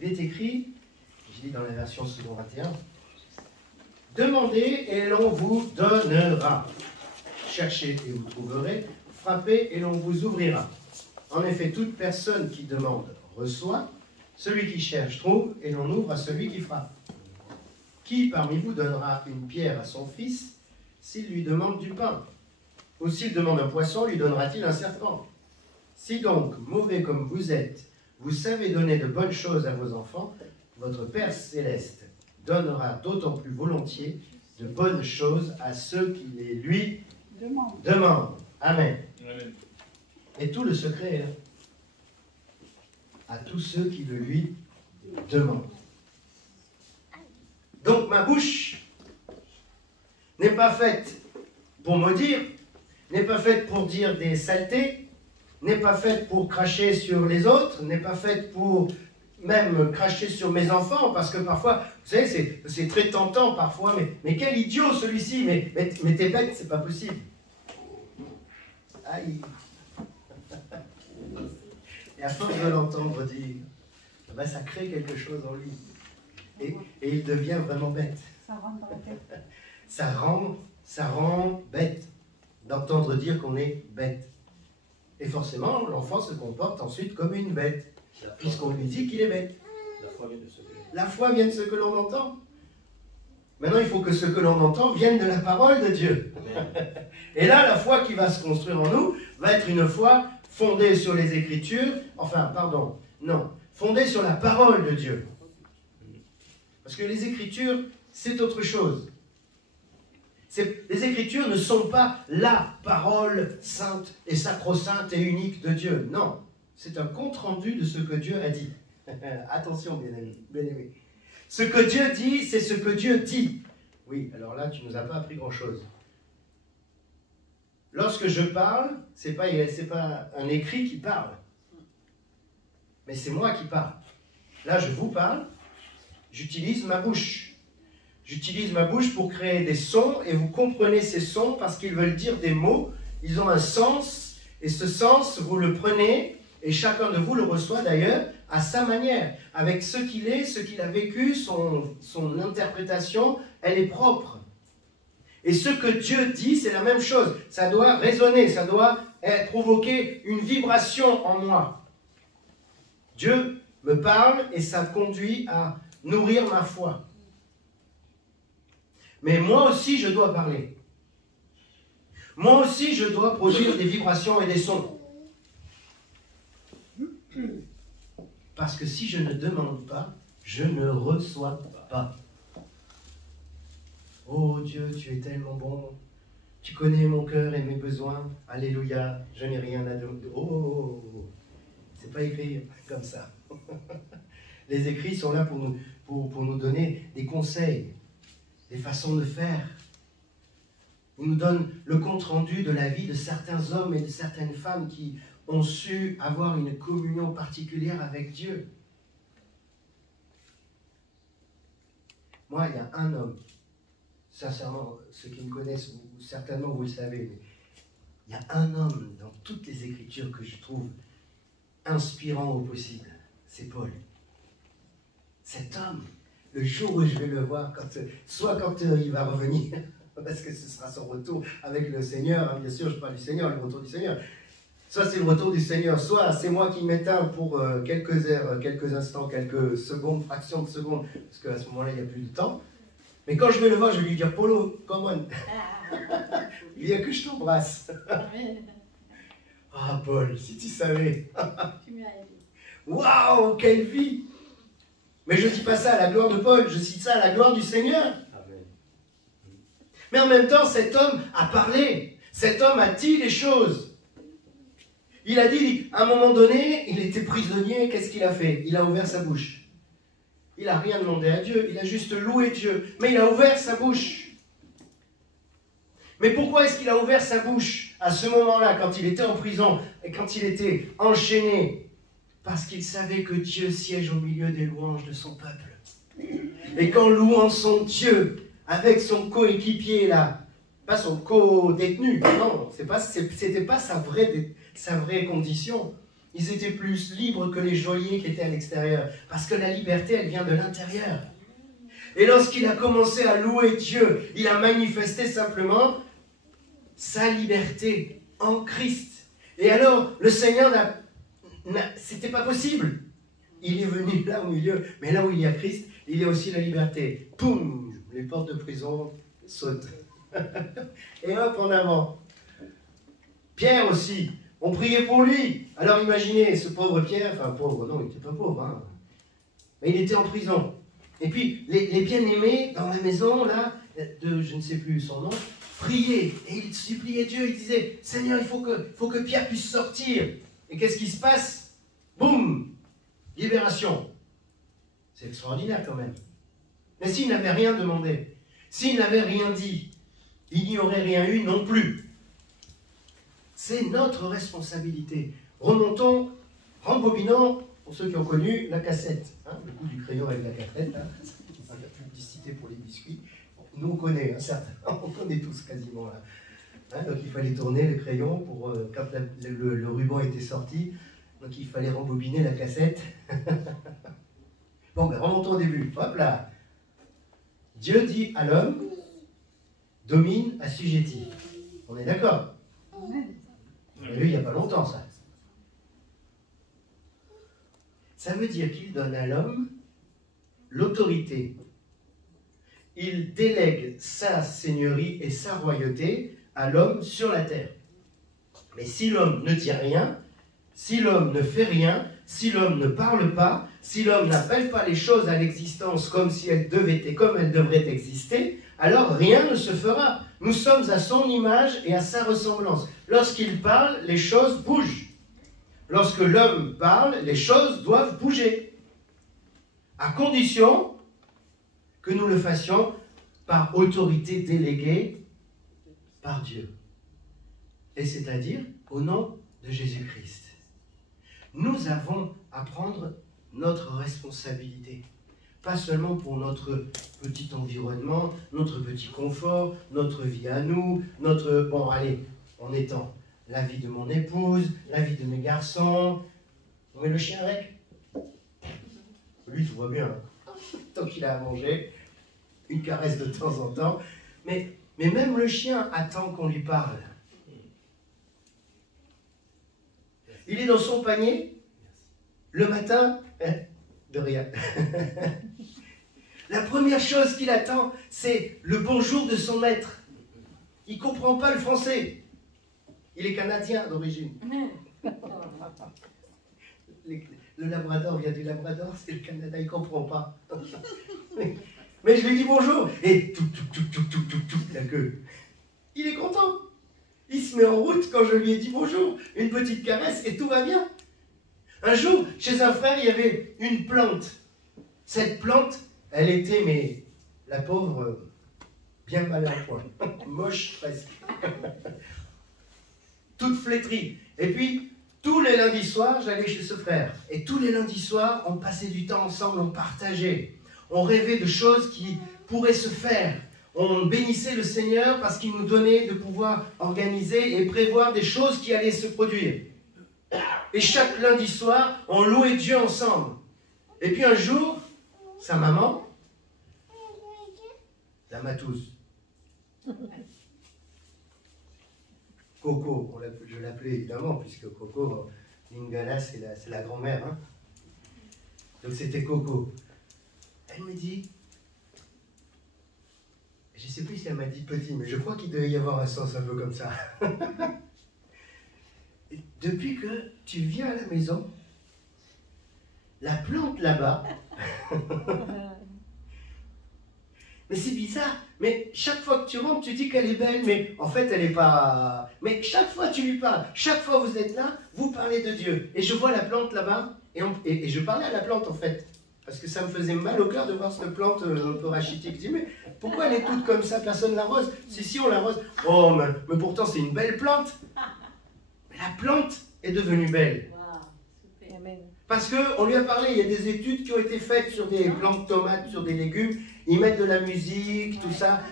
Il est écrit, je lis dans la version second 21, « Demandez et l'on vous donnera. Cherchez et vous trouverez. Frappez et l'on vous ouvrira. En effet, toute personne qui demande reçoit. Celui qui cherche trouve et l'on ouvre à celui qui frappe. Qui parmi vous donnera une pierre à son fils s'il lui demande du pain? Ou s'il demande un poisson, lui donnera-t-il un serpent? Si donc, mauvais comme vous êtes, vous savez donner de bonnes choses à vos enfants, votre Père céleste donnera d'autant plus volontiers de bonnes choses à ceux qui les lui demandent. Amen. Amen. Et tout le secret est là. À tous ceux qui le lui demandent. Donc ma bouche n'est pas faite pour maudire, n'est pas faite pour dire des saletés, n'est pas faite pour cracher sur les autres, n'est pas faite pour même cracher sur mes enfants, parce que parfois, vous savez, c'est très tentant parfois, mais quel idiot celui-ci, mais t'es bête, c'est pas possible. Aïe. Et à force de l'entendre dire, ben ça crée quelque chose en lui. Et il devient vraiment bête. Ça rentre dans la tête. Ça rend bête d'entendre dire qu'on est bête. Et forcément, l'enfant se comporte ensuite comme une bête, puisqu'on lui dit qu'il est bête. La foi vient de ce que l'on entend. Maintenant, il faut que ce que l'on entend vienne de la parole de Dieu. Et là, la foi qui va se construire en nous va être une foi fondée sur les Écritures, fondée sur la parole de Dieu. Parce que les Écritures, c'est autre chose. Les Écritures ne sont pas la parole sainte et sacro-sainte et unique de Dieu. Non, c'est un compte-rendu de ce que Dieu a dit. Attention, bien-aimés. Ce que Dieu dit, c'est ce que Dieu dit. Oui, alors là, tu ne nous as pas appris grand-chose. Lorsque je parle, c'est pas un écrit qui parle. Mais c'est moi qui parle. Là, je vous parle, j'utilise ma bouche. J'utilise ma bouche pour créer des sons, et vous comprenez ces sons parce qu'ils veulent dire des mots. Ils ont un sens, et ce sens, vous le prenez, et chacun de vous le reçoit d'ailleurs à sa manière. Avec ce qu'il est, ce qu'il a vécu, son interprétation, elle est propre. Et ce que Dieu dit, c'est la même chose. Ça doit résonner, ça doit provoquer une vibration en moi. Dieu me parle et ça conduit à nourrir ma foi. Mais moi aussi, je dois parler. Moi aussi, je dois produire des vibrations et des sons. Parce que si je ne demande pas, je ne reçois pas. Oh Dieu, tu es tellement bon. Tu connais mon cœur et mes besoins. Alléluia, je n'ai rien à demander. Oh, c'est pas écrit comme ça. Les écrits sont là pour nous donner des conseils, des façons de faire. Ils nous donnent le compte-rendu de la vie de certains hommes et de certaines femmes qui ont su avoir une communion particulière avec Dieu. Moi, il y a un homme, sincèrement, ceux qui me connaissent, certainement vous le savez, mais il y a un homme dans toutes les Écritures que je trouve inspirant au possible, c'est Paul. Cet homme, le jour où je vais le voir, soit quand il va revenir, parce que ce sera son retour avec le Seigneur, hein, bien sûr, je parle du Seigneur, le retour du Seigneur. Soit c'est le retour du Seigneur, soit c'est moi qui m'éteins pour quelques heures, quelques instants, quelques secondes, fractions de secondes, parce qu'à ce moment-là, il n'y a plus de temps. Mais quand je vais le voir, je vais lui dire, Polo, come on. Il y a que je t'embrasse. Ah, Paul, si tu savais. Waouh, quelle vie! Mais je ne dis pas ça à la gloire de Paul, je cite ça à la gloire du Seigneur. Amen. Mais en même temps, cet homme a parlé. Cet homme a dit les choses. Il a dit, à un moment donné, il était prisonnier, qu'est-ce qu'il a fait? Il a ouvert sa bouche. Il n'a rien demandé à Dieu, il a juste loué Dieu. Mais il a ouvert sa bouche. Mais pourquoi est-ce qu'il a ouvert sa bouche à ce moment-là, quand il était en prison et quand il était enchaîné? Parce qu'il savait que Dieu siège au milieu des louanges de son peuple. Et qu'en louant son Dieu, avec son coéquipier là, pas son co-détenu, non, c'était pas sa vraie condition. ils étaient plus libres que les geôliers qui étaient à l'extérieur. Parce que la liberté, elle vient de l'intérieur. Et lorsqu'il a commencé à louer Dieu, il a manifesté simplement sa liberté en Christ. Et alors, le Seigneur, c'était pas possible. Il est venu là au milieu, mais là où il y a Christ, il y a aussi la liberté. Poum, les portes de prison sautent. Et hop, en avant. Pierre aussi, on priait pour lui. Alors imaginez ce pauvre Pierre, enfin pauvre, non, il n'était pas pauvre, hein, mais il était en prison. Et puis, les bien-aimés dans la maison, là, de je ne sais plus son nom, priaient, et ils suppliaient Dieu, ils disaient, Seigneur, il faut que Pierre puisse sortir. Et qu'est-ce qui se passe? Boum! Libération. C'est extraordinaire quand même. Mais s'il n'avait rien demandé, s'il n'avait rien dit, il n'y aurait rien eu non plus. C'est notre responsabilité. Remontons, rembobinons, pour ceux qui ont connu, la cassette. Hein, le coup du crayon avec la cassette, hein, la publicité pour les biscuits. Nous on connaît, hein, certains, on connaît tous quasiment là. Hein, donc il fallait tourner le crayon pour quand le ruban était sorti. Donc il fallait rembobiner la cassette. Bon, ben remontons au début. Hop là. Dieu dit à l'homme, domine, assujetti. On est d'accord? On l'a lu il n'y a pas longtemps, ça. Ça veut dire qu'il donne à l'homme l'autorité. Il délègue sa seigneurie et sa royauté à l'homme sur la terre. Mais si l'homme ne dit rien, si l'homme ne fait rien, si l'homme ne parle pas, si l'homme n'appelle pas les choses à l'existence comme si elles devraient exister, alors rien ne se fera. Nous sommes à son image et à sa ressemblance. Lorsqu'il parle, les choses bougent. Lorsque l'homme parle, les choses doivent bouger. À condition que nous le fassions par autorité déléguée par Dieu. Et c'est-à-dire au nom de Jésus-Christ. Nous avons à prendre notre responsabilité. Pas seulement pour notre petit environnement, notre petit confort, notre vie à nous, notre... Bon, allez, en étant la vie de mon épouse, la vie de mes garçons. On met le chien avec. Lui, tout va bien. Tant qu'il a à manger, une caresse de temps en temps. Mais même le chien attend qu'on lui parle. Il est dans son panier, le matin, de rien. La première chose qu'il attend, c'est le bonjour de son maître. Il ne comprend pas le français. Il est canadien d'origine. Le Labrador vient du Labrador, c'est le Canada, il ne comprend pas. Mais je lui dis bonjour, et tout, la queue. Il est content. Il se met en route quand je lui ai dit bonjour, une petite caresse, et tout va bien. Un jour, chez un frère, il y avait une plante. Cette plante, elle était, mais la pauvre, bien mal à point. Moche presque. Toute flétrie. Et puis, tous les lundis soirs, j'allais chez ce frère. Et tous les lundis soirs, on passait du temps ensemble, on partageait. On rêvait de choses qui pourraient se faire. On bénissait le Seigneur parce qu'il nous donnait de pouvoir organiser et prévoir des choses qui allaient se produire. Et chaque lundi soir, on louait Dieu ensemble. Et puis un jour, sa maman, la Matouze, Coco, je l'appelais évidemment, puisque Coco, Lingala, c'est la grand-mère. Hein. Donc c'était Coco. Elle me dit, je ne sais plus si elle m'a dit petit, mais je crois qu'il devait y avoir un sens un peu comme ça. Depuis que tu viens à la maison, la plante là-bas, mais c'est bizarre, mais chaque fois que tu rentres, tu dis qu'elle est belle, mais en fait, elle n'est pas... Mais chaque fois tu lui parles, chaque fois vous êtes là, vous parlez de Dieu. Et je vois la plante là-bas, et je parlais à la plante en fait, parce que ça me faisait mal au cœur de voir cette plante un peu rachitique. Je dis, mais pourquoi elle est toute comme ça, personne l'arrose? Si, on l'arrose. Oh, mais pourtant c'est une belle plante. Mais la plante est devenue belle. Parce qu'on lui a parlé, il y a des études qui ont été faites sur des plantes de tomates, sur des légumes. Ils mettent de la musique, tout ça.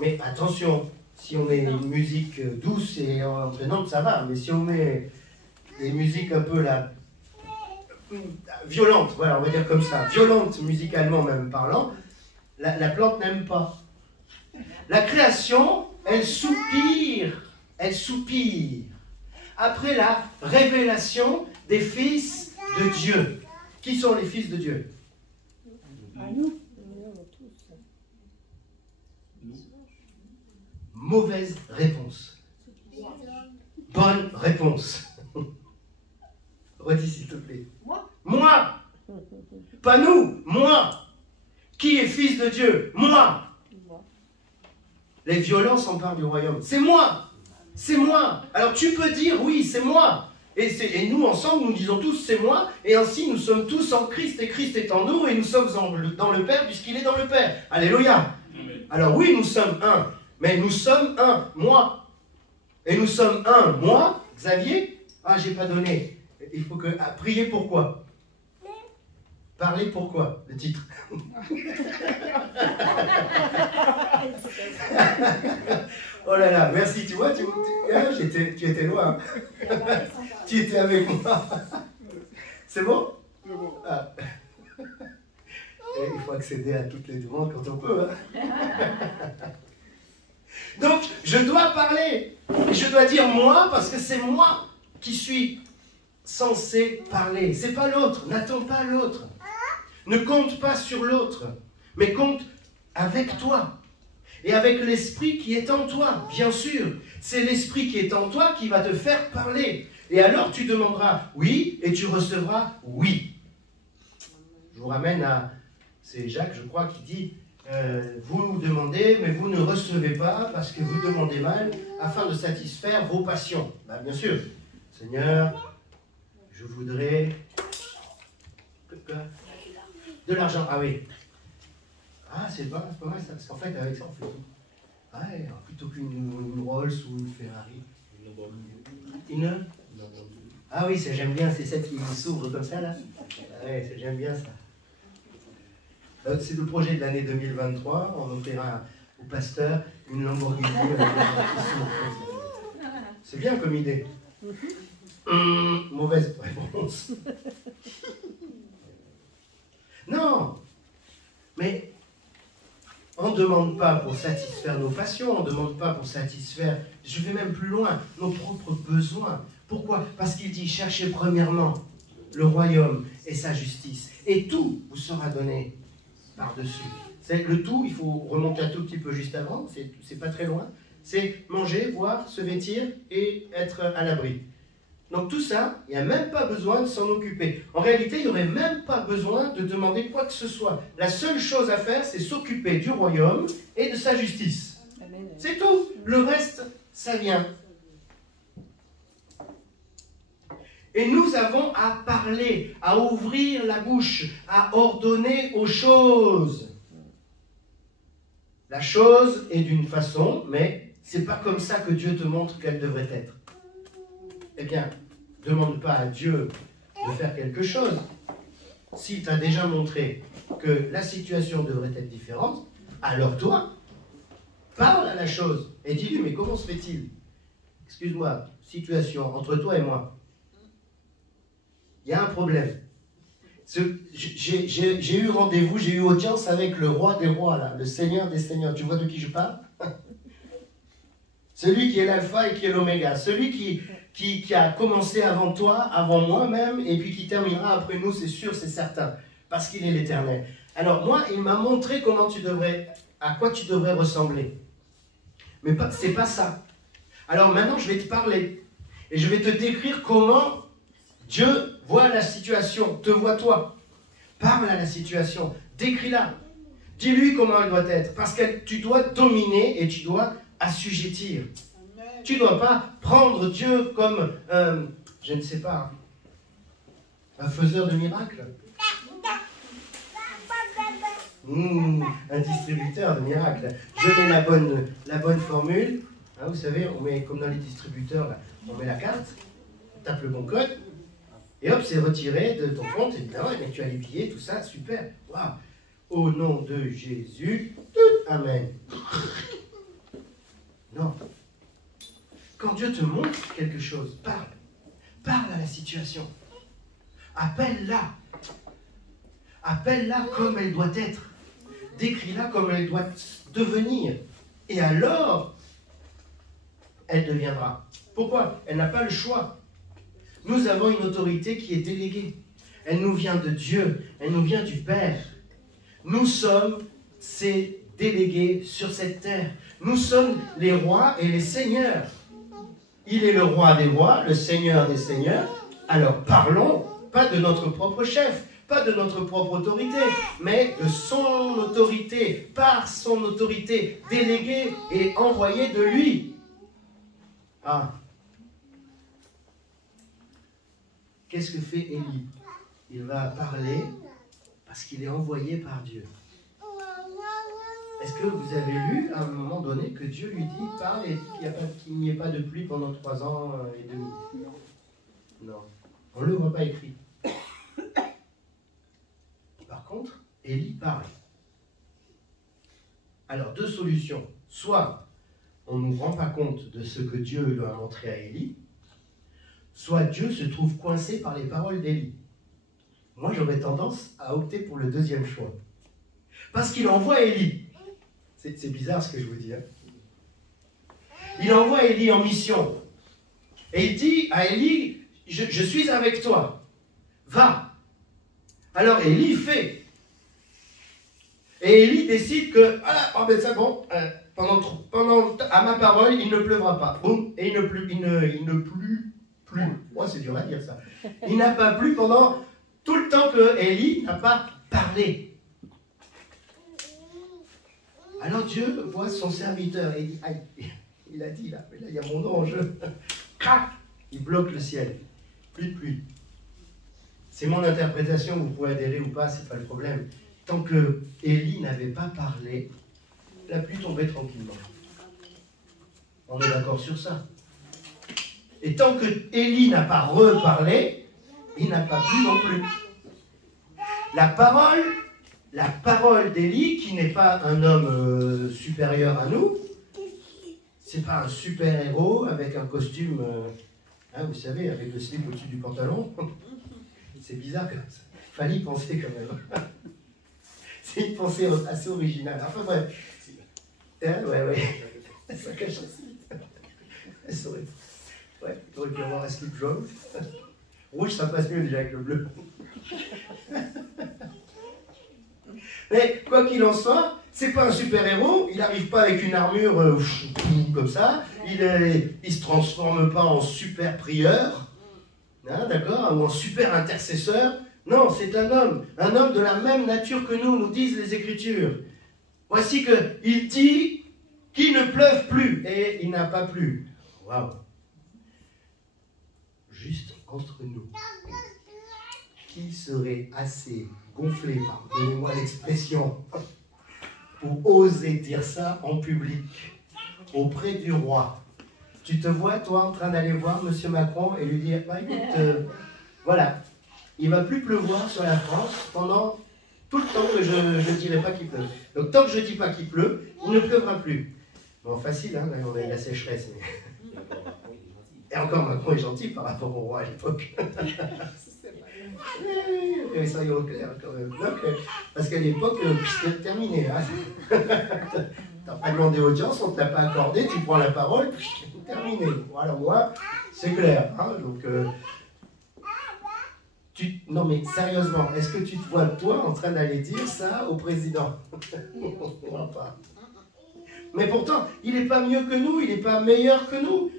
Mais attention, si on met une musique douce et entraînante, ça va. Mais si on met les musiques un peu là, violentes, voilà, on va dire comme ça, violentes musicalement même parlant, la plante n'aime pas. La création, elle soupire après la révélation des fils de Dieu. Qui sont les fils de Dieu? Mauvaise réponse. Bonne réponse. Redis s'il te plaît. Moi. Pas nous, moi. Qui est fils de Dieu? Moi. Les violences s'emparent du royaume. C'est moi. C'est moi. Alors tu peux dire oui, c'est moi. Et nous ensemble, nous disons tous c'est moi. Et ainsi nous sommes tous en Christ et Christ est en nous et nous sommes dans le Père puisqu'il est dans le Père. Alléluia. Alors oui, nous sommes un. Mais nous sommes un, moi. Et nous sommes un, moi, Xavier. Ah, j'ai pas donné. Il faut que... Ah, prier pourquoi? Parler pourquoi? Le titre. Oh là là, merci, tu vois, tu étais loin. Tu étais avec moi. C'est bon? Ah. Et il faut accéder à toutes les demandes quand on peut. Hein. Donc, je dois parler. Et je dois dire moi, parce que c'est moi qui suis censé parler. C'est pas l'autre. N'attends pas l'autre. Ne compte pas sur l'autre. Mais compte avec toi. Et avec l'esprit qui est en toi, bien sûr. C'est l'esprit qui est en toi qui va te faire parler. Et alors, tu demanderas oui et tu recevras oui. Je vous ramène à... C'est Jacques, je crois, qui dit... vous demandez, mais vous ne recevez pas parce que vous demandez mal afin de satisfaire vos passions. Ben, bien sûr, Seigneur, je voudrais de l'argent. Ah oui. Ah, c'est pas mal ça, parce qu'en fait, avec ça, on fait tout. Ah, ouais, plutôt qu'une Rolls ou une Ferrari. Une. Ah oui, j'aime bien, c'est celle qui s'ouvre comme ça, là. Ah, ouais, j'aime bien ça. C'est le projet de l'année 2023. On offrira au pasteur une Lamborghini avec la C'est bien comme idée. Mauvaise réponse. Non. Mais on ne demande pas pour satisfaire nos passions, on ne demande pas pour satisfaire, je vais même plus loin, nos propres besoins. Pourquoi? Parce qu'il dit, cherchez premièrement le royaume et sa justice, et tout vous sera donné par-dessus. C'est le tout, il faut remonter un tout petit peu juste avant, c'est pas très loin, c'est manger, boire, se vêtir et être à l'abri. Donc tout ça, il n'y a même pas besoin de s'en occuper. En réalité, il n'y aurait même pas besoin de demander quoi que ce soit. La seule chose à faire, c'est s'occuper du royaume et de sa justice. C'est tout. Le reste, ça vient. Et nous avons à parler, à ouvrir la bouche, à ordonner aux choses. La chose est d'une façon, mais ce n'est pas comme ça que Dieu te montre qu'elle devrait être. Eh bien, ne demande pas à Dieu de faire quelque chose. S'il t'a déjà montré que la situation devrait être différente, alors toi, parle à la chose et dis-lui, mais comment se fait-il? Excuse-moi, situation entre toi et moi. Il y a un problème. J'ai eu rendez-vous, j'ai eu audience avec le roi des rois, là, le seigneur des seigneurs. Tu vois de qui je parle? Celui qui est l'alpha et qui est l'oméga. Celui qui a commencé avant toi, avant moi même, et puis qui terminera après nous, c'est sûr, c'est certain. Parce qu'il est l'éternel. Alors moi, il m'a montré à quoi tu devrais ressembler. Mais c'est pas ça. Alors maintenant, je vais te parler. Et je vais te décrire comment Dieu voit la situation, te voit toi. Parle à la situation, décris-la. Dis-lui comment elle doit être. Parce que tu dois dominer et tu dois assujettir. Tu ne dois pas prendre Dieu comme, je ne sais pas, un faiseur de miracles. Un distributeur de miracles. Je mets la bonne formule. Hein, vous savez, on met, comme dans les distributeurs, là, on met la carte, on tape le bon code, et hop, c'est retiré de ton compte, évidemment, et tu as les billets, tout ça, super. Waouh. Au nom de Jésus, amen. Non. Quand Dieu te montre quelque chose, parle. parle à la situation. Appelle-la. Appelle-la comme elle doit être. Décris-la comme elle doit devenir. Et alors, elle deviendra. Pourquoi? Elle n'a pas le choix. Nous avons une autorité qui est déléguée. Elle nous vient de Dieu. Elle nous vient du Père. Nous sommes ces délégués sur cette terre. Nous sommes les rois et les seigneurs. Il est le roi des rois, le seigneur des seigneurs. Alors parlons, pas de notre propre chef, pas de notre propre autorité, mais de son autorité, par son autorité déléguée et envoyée de lui. Ah. Qu'est-ce que fait Élie? Il va parler parce qu'il est envoyé par Dieu. Est-ce que vous avez lu à un moment donné que Dieu lui dit, parle et qu'il n'y ait pas de pluie pendant 3 ans et demi? Non. On ne le voit pas écrit. Par contre, Élie parle. Alors, 2 solutions. Soit on ne nous rend pas compte de ce que Dieu lui a montré à Élie, soit Dieu se trouve coincé par les paroles d'Élie. Moi, j'aurais tendance à opter pour le deuxième choix. Parce qu'il envoie Élie. C'est bizarre ce que je vous dis. Hein. Il envoie Élie en mission. Et il dit à Élie, je suis avec toi. Va. Alors Élie fait. Et Élie décide que, ah, oh ben c'est bon, à ma parole, il ne pleuvra pas. Boum. Et il ne plut plus. Oh, c'est dur à dire ça. Il n'a pas plu pendant tout le temps que Élie n'a pas parlé. Alors Dieu voit son serviteur et dit, aïe, il a dit là, il y a mon nom en jeu. Crac, il bloque le ciel. Plus de pluie. C'est mon interprétation, vous pouvez adhérer ou pas, c'est pas le problème. Tant que Élie n'avait pas parlé, la pluie tombait tranquillement. On est d'accord sur ça. Et tant que Élie n'a pas reparlé, il n'a pas plu non plus. La parole d'Élie, qui n'est pas un homme supérieur à nous, c'est pas un super-héros avec un costume, hein, vous savez, avec le slip au-dessus du pantalon. C'est bizarre comme ça. Fallait y penser quand même. C'est une pensée assez originale. Enfin bref. Ouais. Ça cache aussi. Ouais, tu aurais pu avoir un slip jaune. Rouge, ça passe mieux déjà avec le bleu. Mais quoi qu'il en soit, c'est pas un super-héros, il n'arrive pas avec une armure comme ça, il se transforme pas en super-prieur, hein, d'accord, ou en super-intercesseur. Non, c'est un homme de la même nature que nous disent les Écritures. Voici qu'il dit qu'il ne pleuve plus, et il n'a pas plu. Waouh! Juste entre nous, qui serait assez gonflé, pardonnez-moi l'expression, pour oser dire ça en public, auprès du roi? Tu te vois, toi, en train d'aller voir M. Macron et lui dire, bah écoute, voilà, il ne va plus pleuvoir sur la France pendant tout le temps que je ne dirai pas qu'il pleuve. Donc tant que je ne dis pas qu'il pleut, il ne pleuvra plus. Bon, facile, hein, là, on a eu la sécheresse. Mais... Et encore, Macron est gentil par rapport au roi à l'époque. Mais soyons clairs quand même. Donc, parce qu'à l'époque, c'était terminé. Hein. T'as pas demandé audience, on ne te l'a pas accordé, tu prends la parole, terminé. Voilà, moi, c'est clair. Hein. Donc, non mais sérieusement, est-ce que tu te vois toi en train d'aller dire ça au président? Non, pas. Mais pourtant, il n'est pas mieux que nous, il n'est pas meilleur que nous.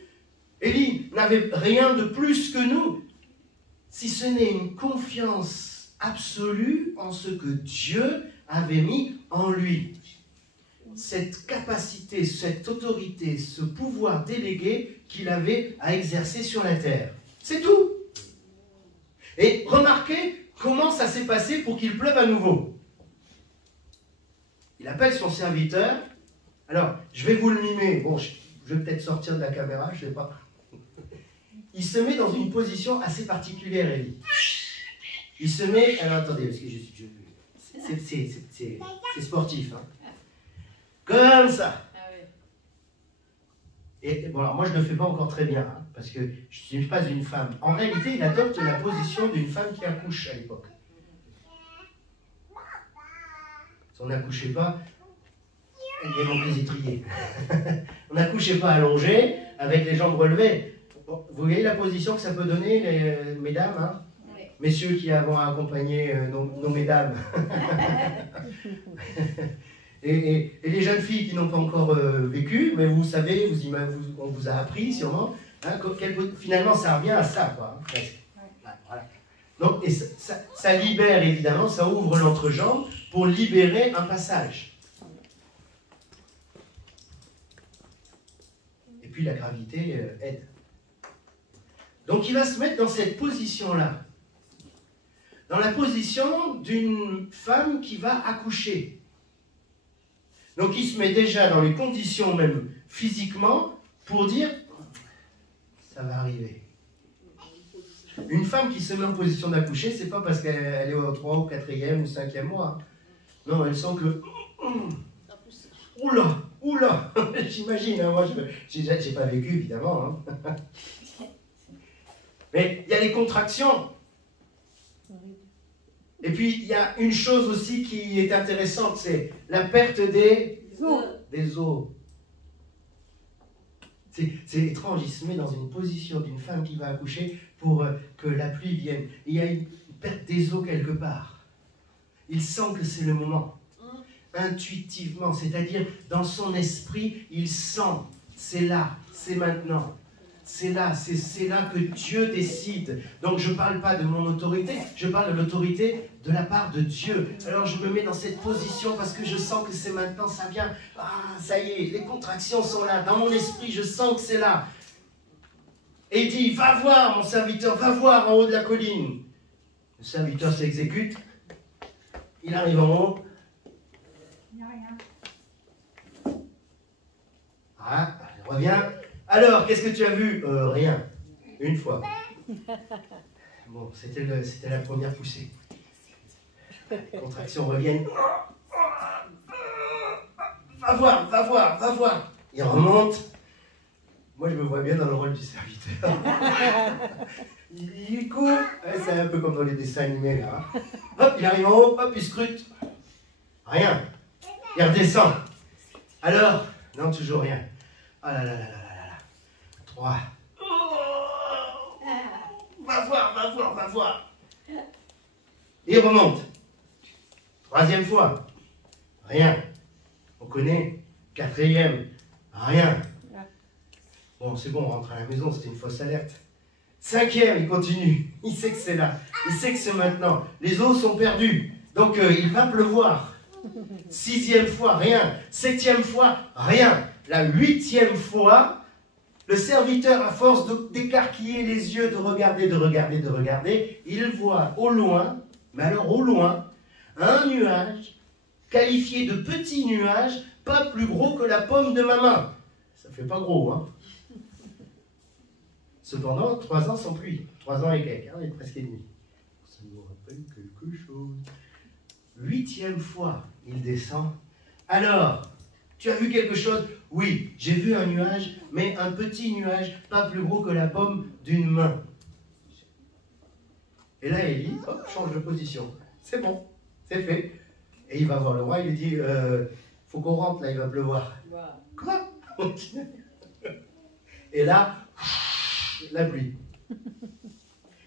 Élie n'avait rien de plus que nous, si ce n'est une confiance absolue en ce que Dieu avait mis en lui. Cette capacité, cette autorité, ce pouvoir délégué qu'il avait à exercer sur la terre. C'est tout. Et remarquez comment ça s'est passé pour qu'il pleuve à nouveau. Il appelle son serviteur. Alors, je vais vous le mimer. Bon, je vais peut-être sortir de la caméra, je ne sais pas. Il se met dans une position assez particulière, Élie. Il se met... Alors, attendez, parce que c'est sportif. Hein. Comme ça. Et bon, alors moi, je ne le fais pas encore très bien, hein, parce que je ne suis pas une femme. En réalité, il adopte la position d'une femme qui accouche à l'époque. Si on n'accouchait pas, il y a mon étrier. On n'accouchait pas allongé, avec les jambes relevées. Bon, vous voyez la position que ça peut donner, mesdames, hein? Oui. Messieurs qui avons accompagné nos mesdames. Et les jeunes filles qui n'ont pas encore vécu, mais vous savez, on vous a appris sûrement, hein, finalement ça revient à ça, quoi, hein, presque. Voilà. Donc, et ça libère évidemment, ça ouvre l'entrejambe pour libérer un passage. Et puis la gravité aide. Donc il va se mettre dans cette position-là, dans la position d'une femme qui va accoucher. Donc il se met déjà dans les conditions même physiquement pour dire ça va arriver. Une femme qui se met en position d'accoucher, c'est pas parce qu'elle est au 3 ou 4e ou 5e mois. Non, elle sent que oula, oula, j'imagine, hein, moi j'ai pas vécu évidemment. Hein. Mais il y a les contractions. Et puis, il y a une chose aussi qui est intéressante, c'est la perte des os. C'est étrange, il se met dans une position d'une femme qui va accoucher pour que la pluie vienne. Il y a une perte des os quelque part. Il sent que c'est le moment. Intuitivement, c'est-à-dire dans son esprit, il sent, c'est là, c'est maintenant. C'est là que Dieu décide. Donc je ne parle pas de mon autorité, je parle de l'autorité de la part de Dieu. Alors je me mets dans cette position parce que je sens que c'est maintenant, ça vient. Ah, ça y est, les contractions sont là. Dans mon esprit, je sens que c'est là. Et il dit, va voir mon serviteur, va voir en haut de la colline. Le serviteur s'exécute. Il arrive en haut. Il n'y a rien. Ah, il revient. Alors, qu'est-ce que tu as vu? Rien. Une fois. Bon, c'était la première poussée. Les contractions reviennent. Va voir, va voir, va voir. Il remonte. Moi, je me vois bien dans le rôle du serviteur. Il court. C'est un peu comme dans les dessins animés, là. Hop, il arrive en haut, hop, il scrute. Rien. Il redescend. Alors? Non, toujours rien. Ah là là là là. 3. Va voir, va voir, va voir. Et il remonte. 3e fois. Rien. On connaît. 4e. Rien. Bon, c'est bon, on rentre à la maison, c'était une fausse alerte. 5e, il continue. Il sait que c'est là. Il sait que c'est maintenant. Les eaux sont perdues. Donc, il va pleuvoir. 6e fois, rien. 7e fois, rien. La 8e fois, le serviteur, à force d'écarquiller les yeux, de regarder, il voit au loin, mais alors au loin, un nuage qualifié de petit nuage, pas plus gros que la paume de ma main. Ça fait pas gros, hein. Cependant, 3 ans sans pluie. 3 ans et quelques, hein, et presque et demi. Ça nous rappelle quelque chose. 8e fois, il descend. Alors, tu as vu quelque chose? Oui, j'ai vu un nuage, mais un petit nuage, pas plus gros que la paume d'une main. Et là, Élie, hop, change de position. C'est bon, c'est fait. Et il va voir le roi, il lui dit, faut qu'on rentre, là, il va pleuvoir. Wow. Quoi? Et là, la pluie.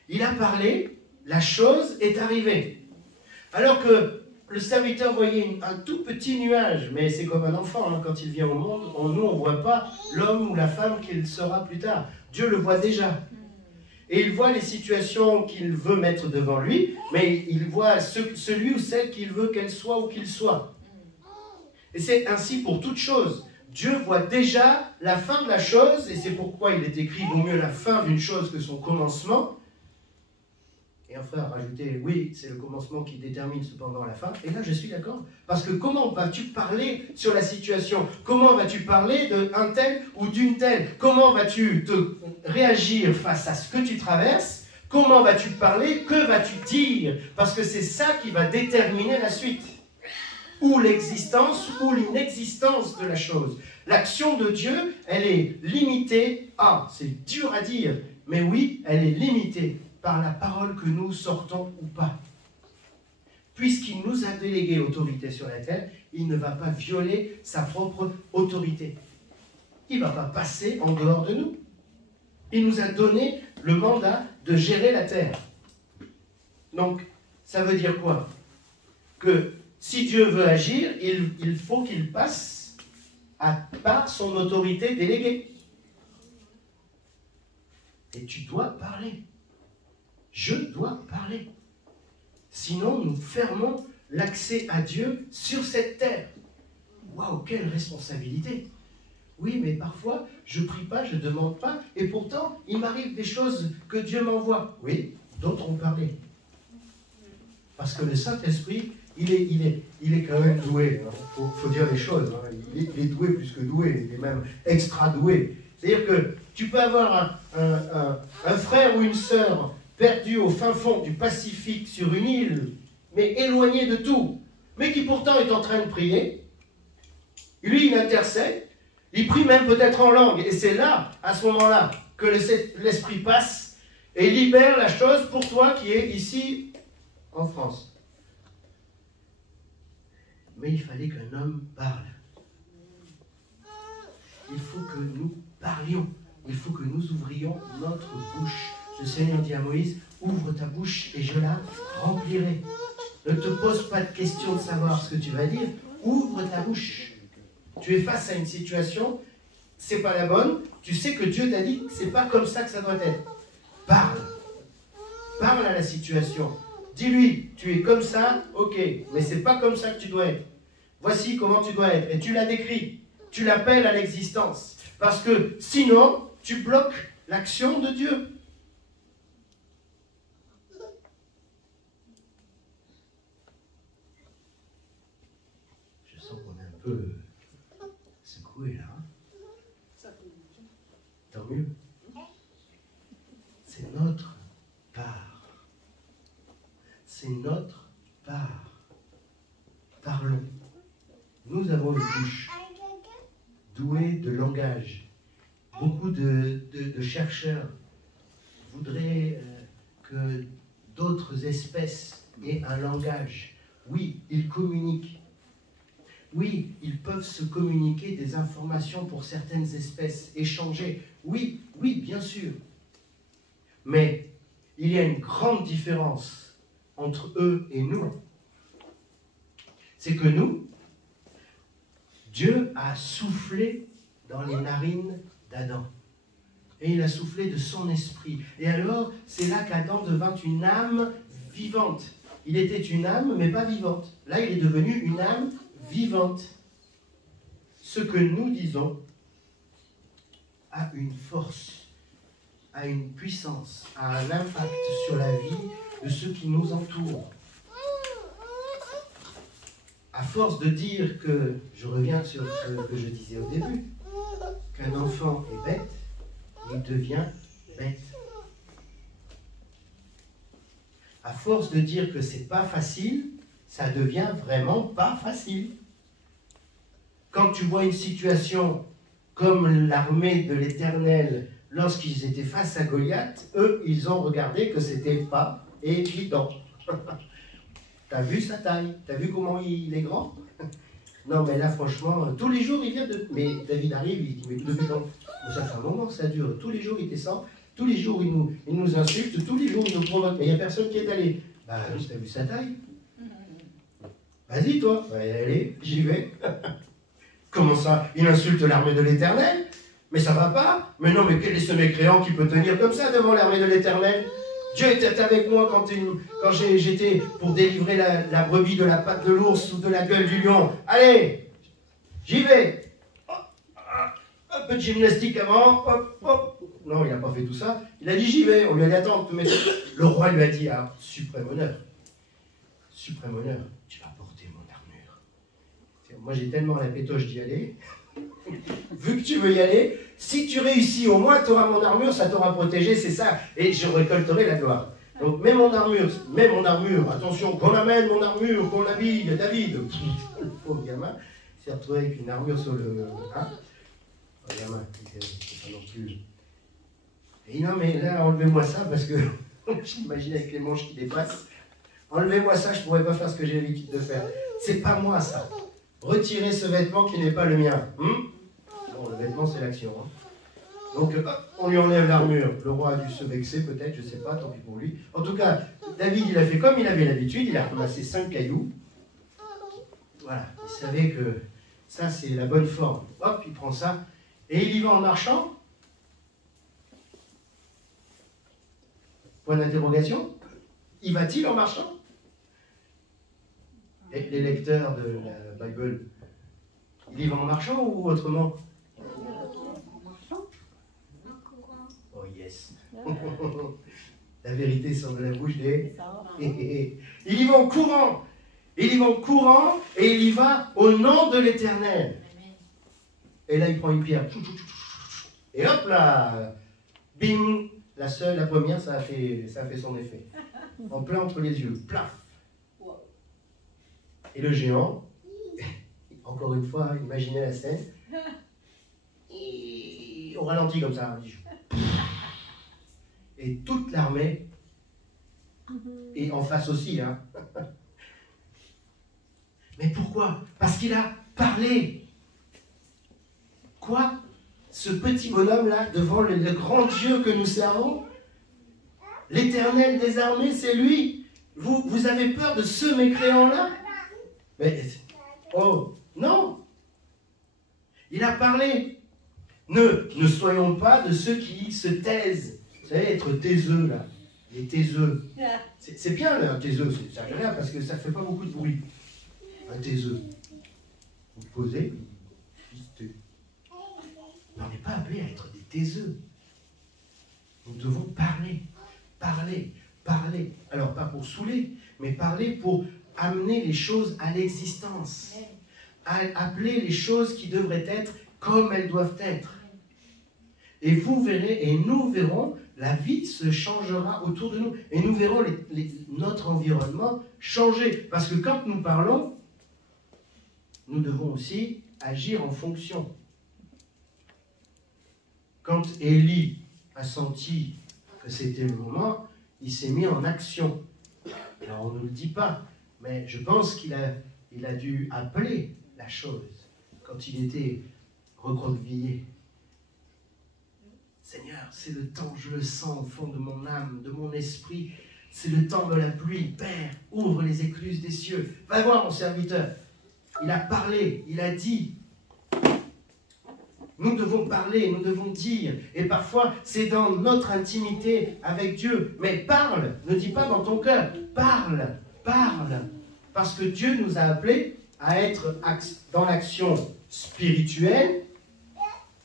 Il a parlé, la chose est arrivée. Alors que le serviteur voyait un tout petit nuage, mais c'est comme un enfant, hein, quand il vient au monde, nous on ne voit pas l'homme ou la femme qu'il sera plus tard. Dieu le voit déjà. Et il voit les situations qu'il veut mettre devant lui, mais il voit celui ou celle qu'il veut qu'elle soit ou qu'il soit. Et c'est ainsi pour toute chose. Dieu voit déjà la fin de la chose, et c'est pourquoi il est écrit « vaut mieux la fin d'une chose que son commencement ». Et enfin, rajouter, oui, c'est le commencement qui détermine cependant la fin. Et là, je suis d'accord. Parce que comment vas-tu parler sur la situation? Comment vas-tu parler d'un tel ou d'une telle? Comment vas-tu te réagir face à ce que tu traverses? Comment vas-tu parler? Que vas-tu dire? Parce que c'est ça qui va déterminer la suite. Ou l'existence ou l'inexistence de la chose. L'action de Dieu, elle est limitée à, c'est dur à dire, mais oui, elle est limitée par la parole que nous sortons ou pas. Puisqu'il nous a délégué l'autorité sur la terre, il ne va pas violer sa propre autorité. Il ne va pas passer en dehors de nous. Il nous a donné le mandat de gérer la terre. Donc, ça veut dire quoi? Que si Dieu veut agir, il faut qu'il passe par son autorité déléguée. Et tu dois parler. Je dois parler. Sinon, nous fermons l'accès à Dieu sur cette terre. Waouh, quelle responsabilité! Oui, mais parfois, je ne prie pas, je ne demande pas, et pourtant, il m'arrive des choses que Dieu m'envoie. Oui, d'autres ont parlé. Parce que le Saint-Esprit, il est quand même doué. Il faut dire les choses. Hein. Il est doué plus que doué, il est même extra doué. C'est-à-dire que tu peux avoir un frère ou une sœur perdu au fin fond du Pacifique sur une île, mais éloigné de tout, mais qui pourtant est en train de prier. Lui, il intercède. Il prie même peut-être en langue, et c'est là, à ce moment-là, que l'Esprit passe et libère la chose pour toi qui est ici en France. Mais il fallait qu'un homme parle. Il faut que nous parlions. Il faut que nous ouvrions notre bouche. Le Seigneur dit à Moïse, ouvre ta bouche et je la remplirai. Ne te pose pas de question de savoir ce que tu vas dire. Ouvre ta bouche. Tu es face à une situation, c'est pas la bonne, tu sais que Dieu t'a dit que c'est pas comme ça que ça doit être. Parle. Parle à la situation. Dis-lui, tu es comme ça, ok, mais c'est pas comme ça que tu dois être. Voici comment tu dois être. Et tu la décris. Tu l'appelles à l'existence. Parce que sinon, tu bloques l'action de Dieu. Je sens qu'on est un peu secoué là. Tant mieux. C'est notre part. C'est notre part. Parlons. Nous avons une bouche douée de langage. Beaucoup de chercheurs voudraient que d'autres espèces aient un langage. Oui, ils communiquent. Oui, ils peuvent se communiquer des informations pour certaines espèces, échanger. Oui, oui, bien sûr. Mais il y a une grande différence entre eux et nous. C'est que nous, Dieu a soufflé dans les narines d'Adam. Et il a soufflé de son esprit. Et alors, c'est là qu'Adam devint une âme vivante. Il était une âme, mais pas vivante. Là, il est devenu une âme vivante. Ce que nous disons a une force, a une puissance, a un impact sur la vie de ceux qui nous entourent. À force de dire que, je reviens sur ce que je disais au début, qu'un enfant est bête, il devient bête. À force de dire que c'est pas facile, ça devient vraiment pas facile. Quand tu vois une situation comme l'armée de l'Éternel, lorsqu'ils étaient face à Goliath, eux, ils ont regardé que c'était pas évident. T'as vu sa taille? T'as vu comment il est grand? Non, mais là, franchement, tous les jours, il vient de... Mais David arrive, il dit, mais depuis quand? Ça fait un moment que ça dure. Tous les jours, il descend. Tous les jours, il nous insulte. Tous les jours, il nous provoque. Mais il n'y a personne qui est allé. Bah, t'as vu sa taille? Vas-y, toi. Bah, allez, j'y vais. Comment ça? Il insulte l'armée de l'Éternel? Mais ça va pas? Mais non, mais quel est ce mécréant qui peut tenir comme ça devant l'armée de l'Éternel? Dieu était avec moi quand j'étais pour délivrer la brebis de la patte de l'ours ou de la gueule du lion. Allez, j'y vais. Un peu de gymnastique avant. Hop, hop. Non, il n'a pas fait tout ça. Il a dit j'y vais. On lui a dit attends. Mais le roi lui a dit ah, suprême honneur, tu vas porter mon armure. Moi j'ai tellement la pétoche d'y aller. Vu que tu veux y aller, si tu réussis, au moins tu auras mon armure, ça t'aura protégé, c'est ça, et je récolterai la gloire. Donc mets mon armure, attention, qu'on amène mon armure, qu'on l'habille, David, le pauvre gamin, s'est retrouvé avec une armure sur le... Hein. pas gamin, c'est pas non plus. Et il dit non, mais là, enlevez-moi ça parce que j'imagine avec les manches qui dépassent. Enlevez-moi ça, je ne pourrais pas faire ce que j'ai l'habitude de faire. C'est pas moi ça. Retirez ce vêtement qui n'est pas le mien. Bon, le vêtement, c'est l'action. Hein. Donc, on lui enlève l'armure. Le roi a dû se vexer, peut-être, je ne sais pas, tant pis pour lui. En tout cas, David, il a fait comme il avait l'habitude. Il a ramassé 5 cailloux. Voilà, il savait que ça, c'est la bonne forme. Hop, il prend ça. Et il y va en marchant. Point d'interrogation. Y va-t-il en marchant? Et les lecteurs de la Bible, il y va en marchant ou autrement? Oh yes. La vérité sort de la bouche des... Il y va en courant. Il y va en courant et il y va au nom de l'Éternel. Et là, il prend une pierre. Et hop là, bing, la première, ça a fait son effet. En plein entre les yeux, plaf. Et le géant, encore une fois, imaginez la scène, on ralentit comme ça. Et toute l'armée, et en face aussi, hein. Mais pourquoi? Parce qu'il a parlé. Quoi? Ce petit bonhomme-là, devant le grand Dieu que nous servons, l'Éternel des armées, c'est lui. Vous avez peur de ce mécréant-là? Mais, oh, non. Il a parlé. Ne soyons pas de ceux qui se taisent. Vous savez, être taiseux, là. Les taiseux. C'est bien, là, un taiseux. C'est agréable parce que ça ne fait pas beaucoup de bruit. Un taiseux. Vous vous posez, puis mais on n'est pas appelé à être des taiseux. Nous devons parler, parler, parler. Alors, pas pour saouler, mais parler pour amener les choses à l'existence. Appeler les choses qui devraient être comme elles doivent être. Et vous verrez, et nous verrons, la vie se changera autour de nous. Et nous verrons notre environnement changer. Parce que quand nous parlons, nous devons aussi agir en fonction. Quand Élie a senti que c'était le moment, il s'est mis en action. Alors on ne le dit pas, mais je pense qu'il a dû appeler la chose quand il était recroquevillé. Seigneur, c'est le temps, je le sens au fond de mon âme, de mon esprit. C'est le temps de la pluie. Père, ouvre les écluses des cieux. Va voir mon serviteur. Il a parlé, il a dit. Nous devons parler, nous devons dire. Et parfois, c'est dans notre intimité avec Dieu. Mais parle, ne dis pas dans ton cœur. Parle, parle. Parce que Dieu nous a appelés à être dans l'action spirituelle,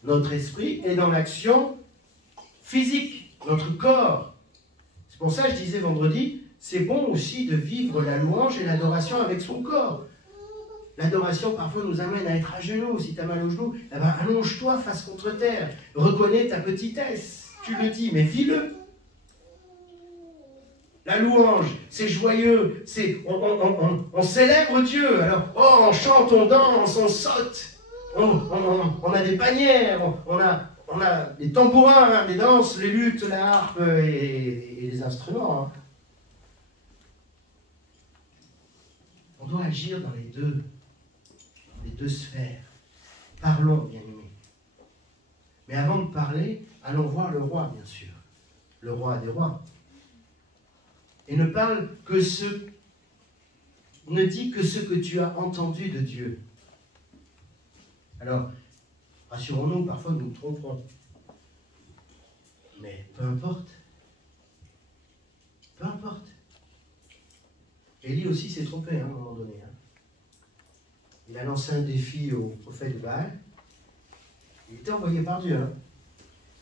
notre esprit, et dans l'action physique, notre corps. C'est pour ça que je disais vendredi, c'est bon aussi de vivre la louange et l'adoration avec son corps. L'adoration, parfois, nous amène à être à genoux. Si tu as mal au genou, eh ben, allonge-toi face contre terre. Reconnais ta petitesse. Tu le dis, mais vis-le. La louange, c'est joyeux. On célèbre Dieu. Alors, oh, on chante, on danse, on saute. On a des bannières, on a des tambourins, hein, des danses, les luttes, la harpe et les instruments. Hein. On doit agir dans les deux sphères. Parlons, bien-aimés. Mais avant de parler, allons voir le roi, bien sûr. Le roi des rois. Et ne dit que ce que tu as entendu de Dieu. Alors, rassurons-nous, parfois nous nous trompons. Mais peu importe. Peu importe. Élie aussi s'est trompé hein, à un moment donné. Hein. Il a lancé un défi au prophète de Baal. Il était envoyé par Dieu. Hein.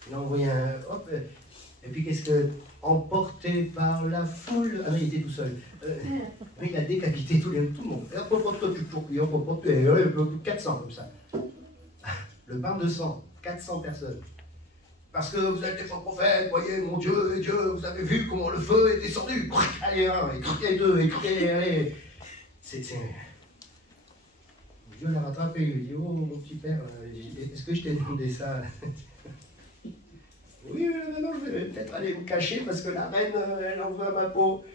Il a envoyé un... Hop, et puis qu'est-ce que... Emporté par la foule... Ah non, il était tout seul. Mais il a décapité tout le monde. Et hop, 400 comme ça. Le bain de sang. 400 personnes. Parce que vous êtes des faux prophètes, voyez, mon Dieu, et Dieu, vous avez vu comment le feu est descendu. Allez, un, et criez deux, et criez, allez. Dieu l'a rattrapé, il lui dit, oh mon petit père, est-ce que je t'ai demandé ça? Oui, non, je vais peut-être aller me cacher parce que la reine, elle en veut à ma peau.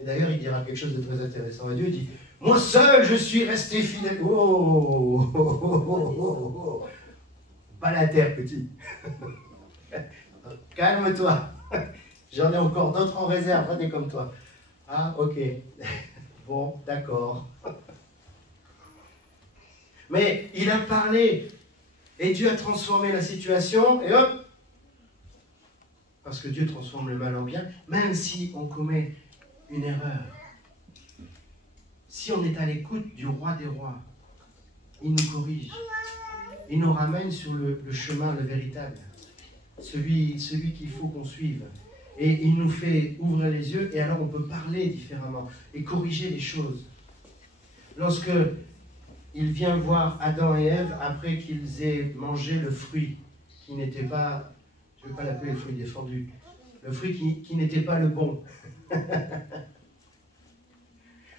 Et d'ailleurs, il dira quelque chose de très intéressant à Dieu, il dit, moi seul, je suis resté fidèle. Oh. Pas la terre, petit. Calme-toi. J'en ai encore d'autres en réserve, pas des comme toi. Ah, ok. Bon, d'accord. Mais il a parlé, et Dieu a transformé la situation, et hop, parce que Dieu transforme le mal en bien, même si on commet une erreur. Si on est à l'écoute du roi des rois, il nous corrige. Il nous ramène sur le chemin, le véritable. Celui qu'il faut qu'on suive. Et il nous fait ouvrir les yeux, et alors on peut parler différemment et corriger les choses. Lorsque il vient voir Adam et Ève après qu'ils aient mangé le fruit qui n'était pas, je ne vais pas l'appeler le fruit défendu, le fruit qui n'était pas le bon.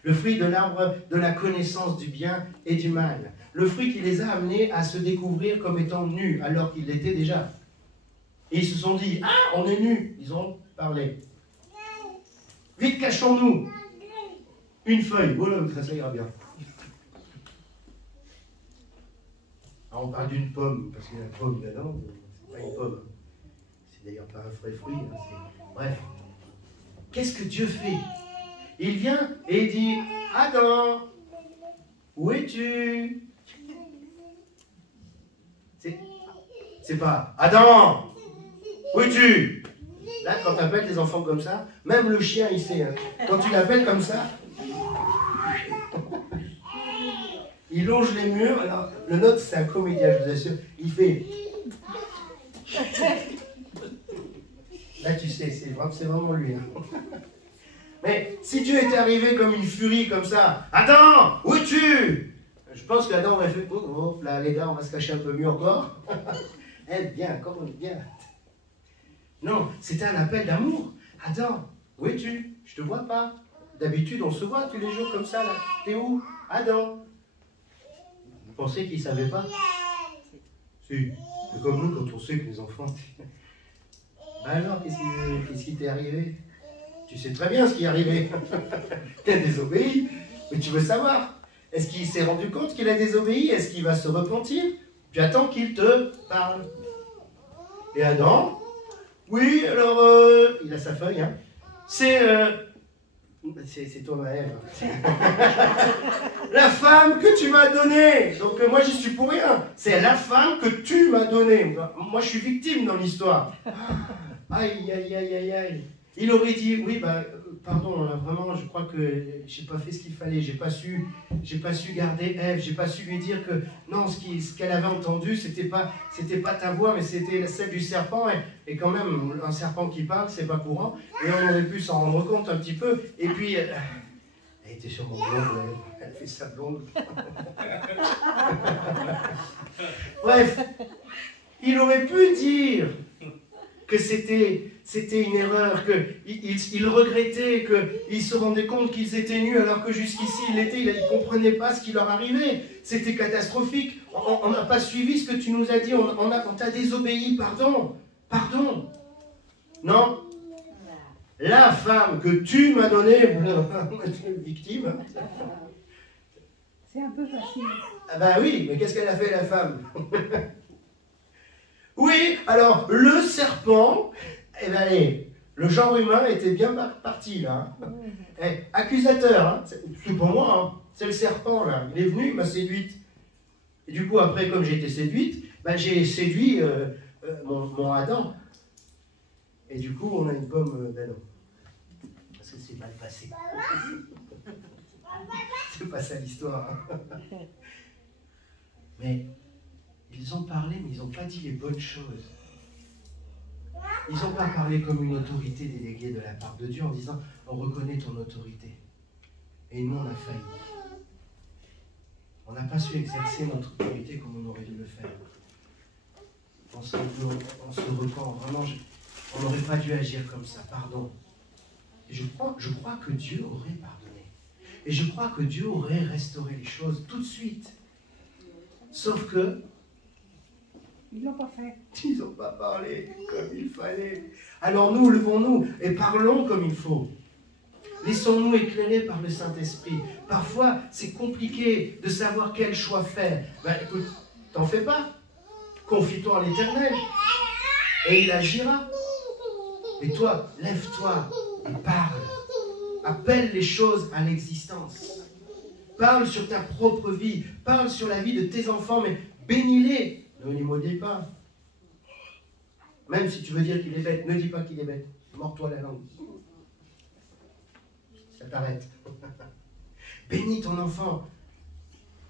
Le fruit de l'arbre de la connaissance du bien et du mal. Le fruit qui les a amenés à se découvrir comme étant nus, alors qu'ils l'étaient déjà. Et ils se sont dit, ah, on est nus. Ils ont parlé. Vite, cachons-nous. Une feuille. Voilà, ça ira bien. Alors, on parle d'une pomme, parce qu'il y a une pomme dedans. C'est pas une pomme. C'est d'ailleurs pas un vrai fruit. Bref. Qu'est-ce que Dieu fait? Il vient et il dit, Adam, où es-tu? C'est pas, Adam, où es-tu? Là, quand tu appelles des enfants comme ça, même le chien, il sait. Hein. Quand tu l'appelles comme ça, il longe les murs. Alors, le nôtre, c'est un comédien, je vous assure. Il fait... Là, tu sais, c'est vraiment lui. Hein. Mais si Dieu était arrivé comme une furie, comme ça, Adam, où es-tu? Je pense qu'Adam aurait fait, oh, là, les gars, on va se cacher un peu mieux encore. Viens, comment, viens. Non, c'était un appel d'amour. Adam, où es-tu? Je te vois pas. D'habitude, on se voit tous les jours comme ça, là. T'es où? Adam. Vous pensez qu'il ne savait pas? Si. C'est comme nous quand on sait que les enfants... Alors, qu'est-ce qui t'est arrivé? Tu sais très bien ce qui est arrivé. Tu as désobéi, mais tu veux savoir. Est-ce qu'il s'est rendu compte qu'il a désobéi? Est-ce qu'il va se repentir? Tu attends qu'il te parle. Et Adam? Oui, alors, il a sa feuille, hein. C'est toi, Ève. La femme que tu m'as donnée. Donc, moi, j'y suis pour rien. C'est la femme que tu m'as donnée. Moi, je suis victime dans l'histoire. Aïe, aïe, aïe, aïe, aïe. Il aurait dit, oui, bah, pardon, là, vraiment, je crois que j'ai pas fait ce qu'il fallait, j'ai pas su garder Ève, j'ai pas su lui dire que, non, ce qu'elle avait entendu, c'était pas ta voix, mais c'était celle du serpent, et quand même, un serpent qui parle, c'est pas courant, et on aurait pu s'en rendre compte un petit peu, et puis, elle était sûrement blonde, elle fait sa blonde. Bref, il aurait pu dire que c'était une erreur, qu'il regrettait, qu'il se rendait compte qu'ils étaient nus alors que jusqu'ici il l'étaient, il ne comprenait pas ce qui leur arrivait. C'était catastrophique. On n'a pas suivi ce que tu nous as dit, on t'a désobéi, pardon. Non? La femme que tu m'as donnée, victime. C'est un peu facile. Ah ben oui, mais qu'est-ce qu'elle a fait la femme? Oui, alors le serpent, eh ben allez, le genre humain était bien parti là. Accusateur, hein. C'est pas moi, hein. C'est le serpent là. Il est venu, il m'a séduite. Et du coup, après, comme j'ai été séduite, ben, j'ai séduit mon Adam. Et du coup, on a une pomme d'Adam. Parce que c'est mal passé. C'est pas ça l'histoire. Hein. Mais ils ont parlé, mais ils n'ont pas dit les bonnes choses. Ils n'ont pas parlé comme une autorité déléguée de la part de Dieu en disant « on reconnaît ton autorité ». Et nous, on a failli. On n'a pas su exercer notre autorité comme on aurait dû le faire. On se repent, vraiment, on n'aurait pas dû agir comme ça, pardon. Et je crois que Dieu aurait pardonné. Et je crois que Dieu aurait restauré les choses tout de suite. Sauf que Ils l'ont pas fait. ils n'ont pas parlé comme il fallait. Alors nous, levons-nous et parlons comme il faut. Laissons-nous éclairer par le Saint-Esprit. Parfois, c'est compliqué de savoir quel choix faire. Ben écoute, t'en fais pas. Confie-toi en l'Éternel. Et il agira. Et toi, lève-toi et parle. Appelle les choses à l'existence. Parle sur ta propre vie. Parle sur la vie de tes enfants, mais bénis-les. Ne les maudis pas. Même si tu veux dire qu'il est bête, ne dis pas qu'il est bête. Mords-toi la langue. Ça t'arrête. Bénis ton enfant.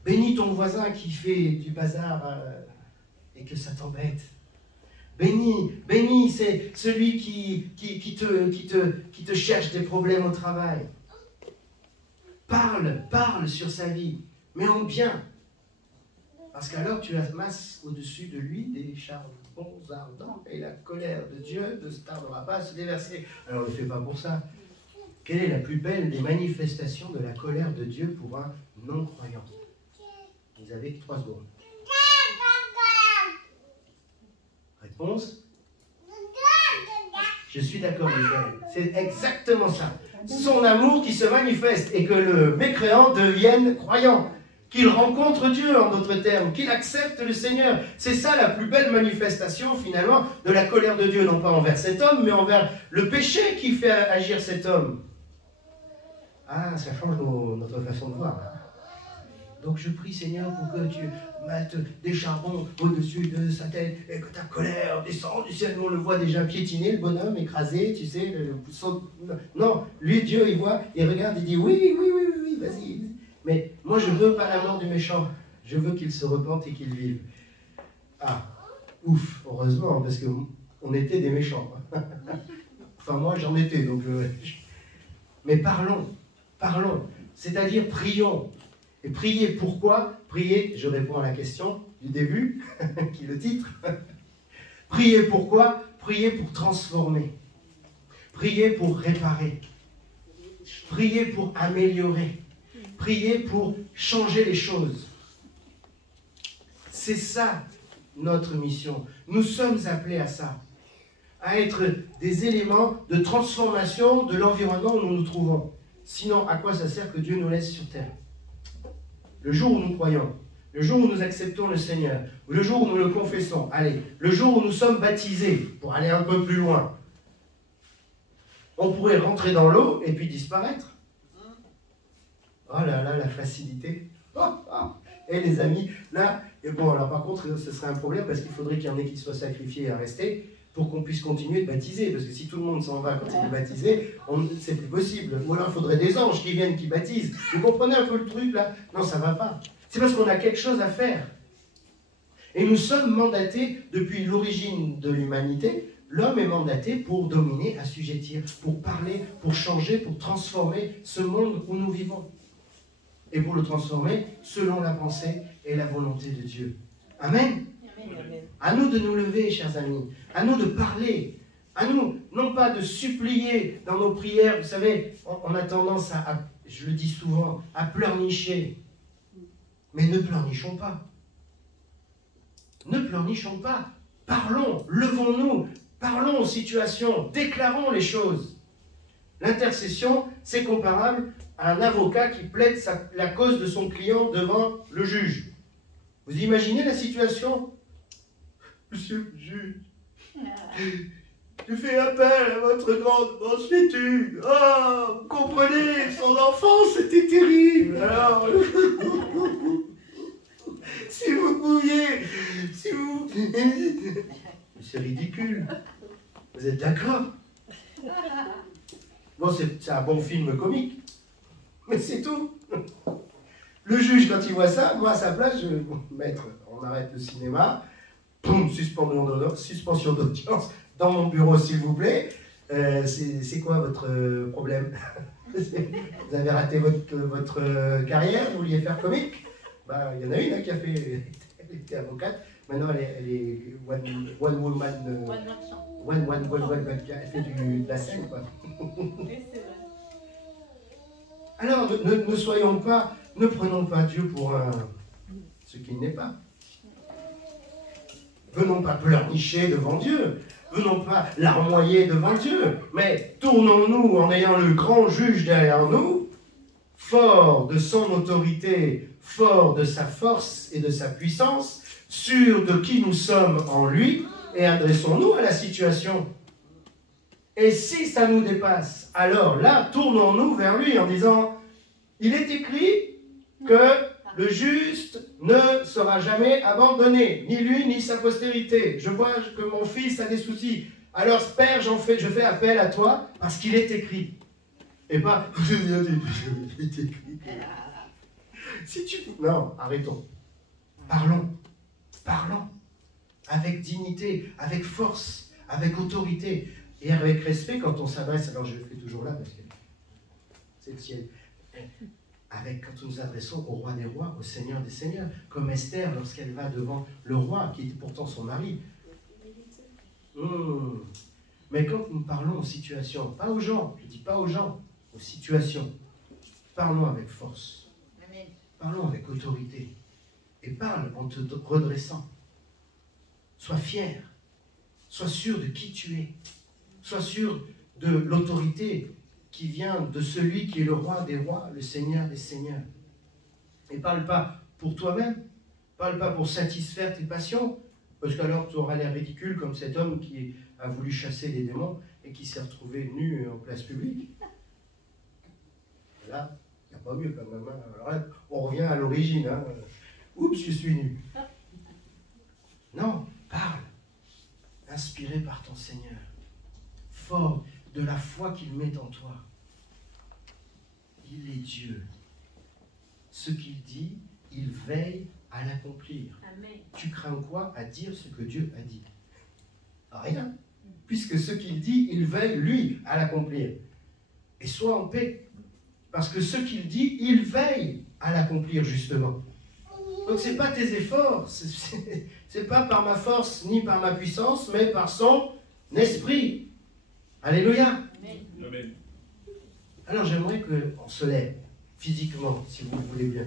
Bénis ton voisin qui fait du bazar et que ça t'embête. Bénis, c'est celui qui te cherche des problèmes au travail. Parle sur sa vie, mais en bien. Parce qu'alors tu amasses au-dessus de lui des charbons ardents et la colère de Dieu ne tardera pas à se déverser. Alors ne fais pas pour ça. Quelle est la plus belle des manifestations de la colère de Dieu pour un non-croyant? Vous avez 3 secondes. Réponse? Je suis d'accord avec elle. C'est exactement ça. Son amour qui se manifeste et que le mécréant devienne croyant. Qu'il rencontre Dieu, en d'autres termes, qu'il accepte le Seigneur. C'est ça la plus belle manifestation, finalement, de la colère de Dieu, non pas envers cet homme, mais envers le péché qui fait agir cet homme. Ah, ça change notre façon de voir. Donc je prie, Seigneur, pour que tu mettes des charbons au-dessus de sa tête et que ta colère descende du ciel. On le voit déjà piétiner, le bonhomme, écrasé, tu sais, le pousson. Non, lui, Dieu, il voit, il regarde, il dit oui, vas-y. Mais moi, je ne veux pas la mort du méchant. Je veux qu'il se repente et qu'il vive. Ah, ouf, heureusement, parce qu'on était des méchants. Enfin, moi, j'en étais, donc... Mais parlons. C'est-à-dire, prions. Et prier pourquoi? Prier, je réponds à la question du début, qui est le titre. Prier pourquoi? Prier pour transformer. Prier pour réparer. Prier pour améliorer. Prier pour changer les choses. C'est ça notre mission. Nous sommes appelés à ça. À être des éléments de transformation de l'environnement où nous nous trouvons. Sinon, à quoi ça sert que Dieu nous laisse sur terre? Le jour où nous croyons, le jour où nous acceptons le Seigneur, le jour où nous le confessons, allez, le jour où nous sommes baptisés, pour aller un peu plus loin, on pourrait rentrer dans l'eau et puis disparaître. Oh là là, la facilité. Et les amis, là, et bon, alors par contre, ce serait un problème parce qu'il faudrait qu'il y en ait qui soient sacrifiés à rester pour qu'on puisse continuer de baptiser. Parce que si tout le monde s'en va quand il est baptisé, c'est plus possible. Ou alors il faudrait des anges qui viennent, qui baptisent. Vous comprenez un peu le truc là? Non, ça ne va pas. C'est parce qu'on a quelque chose à faire. Et nous sommes mandatés depuis l'origine de l'humanité. L'homme est mandaté pour dominer, assujettir, pour parler, pour changer, pour transformer ce monde où nous vivons. Et pour le transformer selon la pensée et la volonté de Dieu. Amen. À nous de nous lever, chers amis. À nous de parler. À nous, non pas de supplier dans nos prières. Vous savez, on a tendance à, je le dis souvent, à pleurnicher. Mais ne pleurnichons pas. Ne pleurnichons pas. Parlons, levons-nous, parlons aux situations, déclarons les choses. L'intercession, c'est comparable à un avocat qui plaide la cause de son client devant le juge. Vous imaginez la situation? Monsieur le juge, je fais appel à votre grande mansuétude. Oh, vous comprenez, son enfance était terrible. Alors, si vous pouviez, si vous... C'est ridicule. Vous êtes d'accord? Bon, c'est un bon film comique. Mais c'est tout. Le juge, quand il voit ça, moi à sa place, je vais mettre, on arrête le cinéma, boum, suspension d'audience, dans mon bureau s'il vous plaît. C'est quoi votre problème? Vous avez raté votre carrière, vous vouliez faire comique? Bah, il y en a une qui a fait, elle était avocate, maintenant elle est one woman, elle fait de la scène quoi. Oui, c'est vrai. Alors ne soyons pas, ne prenons pas Dieu pour ce qu'il n'est pas. Venons pas pleurnicher devant Dieu. Venons pas larmoyer devant Dieu. Mais tournons-nous en ayant le grand juge derrière nous, fort de son autorité, fort de sa force et de sa puissance, sûr de qui nous sommes en lui, et adressons-nous à la situation. Et si ça nous dépasse, alors là, tournons-nous vers lui en disant, il est écrit que le juste ne sera jamais abandonné, ni lui ni sa postérité. Je vois que mon fils a des soucis. Alors, Père, je fais appel à toi parce qu'il est écrit. Et pas, il est écrit. Si tu... Non, arrêtons. Parlons. Avec dignité, avec force, avec autorité et avec respect quand on s'adresse. Alors, je le fais toujours là parce que c'est le ciel. Quand nous nous adressons au roi des rois, au Seigneur des seigneurs, comme Esther lorsqu'elle va devant le roi, qui est pourtant son mari. Mais quand nous parlons aux situations, pas aux gens, je ne dis pas aux gens, aux situations, parlons avec force, parlons avec autorité, et parle en te redressant. Sois fier, sois sûr de qui tu es, sois sûr de l'autorité qui vient de celui qui est le roi des rois, le Seigneur des seigneurs. Et parle pas pour toi-même, parle pas pour satisfaire tes passions, parce qu'alors tu auras l'air ridicule comme cet homme qui a voulu chasser les démons et qui s'est retrouvé nu en place publique. Là, il n'y a pas mieux quand même. Alors là, on revient à l'origine. Oups, je suis nu. Non, parle, inspiré par ton Seigneur, fort de la foi qu'il met en toi. Il est Dieu. Ce qu'il dit, il veille à l'accomplir. Tu crains quoi à dire ce que Dieu a dit? Rien. Puisque ce qu'il dit, il veille, lui, à l'accomplir. Et sois en paix. Parce que ce qu'il dit, il veille à l'accomplir, justement. Donc ce n'est pas tes efforts, c'est pas par ma force ni par ma puissance, mais par son esprit. Alléluia. Amen. Alors j'aimerais qu'on se lève physiquement, si vous le voulez bien.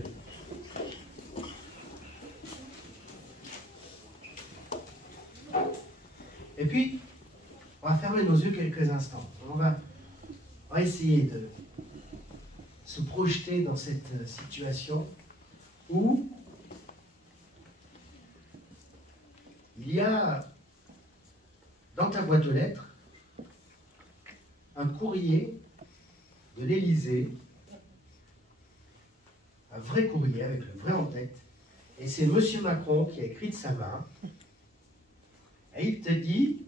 Et puis, on va fermer nos yeux quelques instants. On va essayer de se projeter dans cette situation où il y a dans ta boîte aux lettres un courrier de l'Élysée, un vrai courrier avec le vrai en tête, et c'est M. Macron qui a écrit de sa main, et il te dit,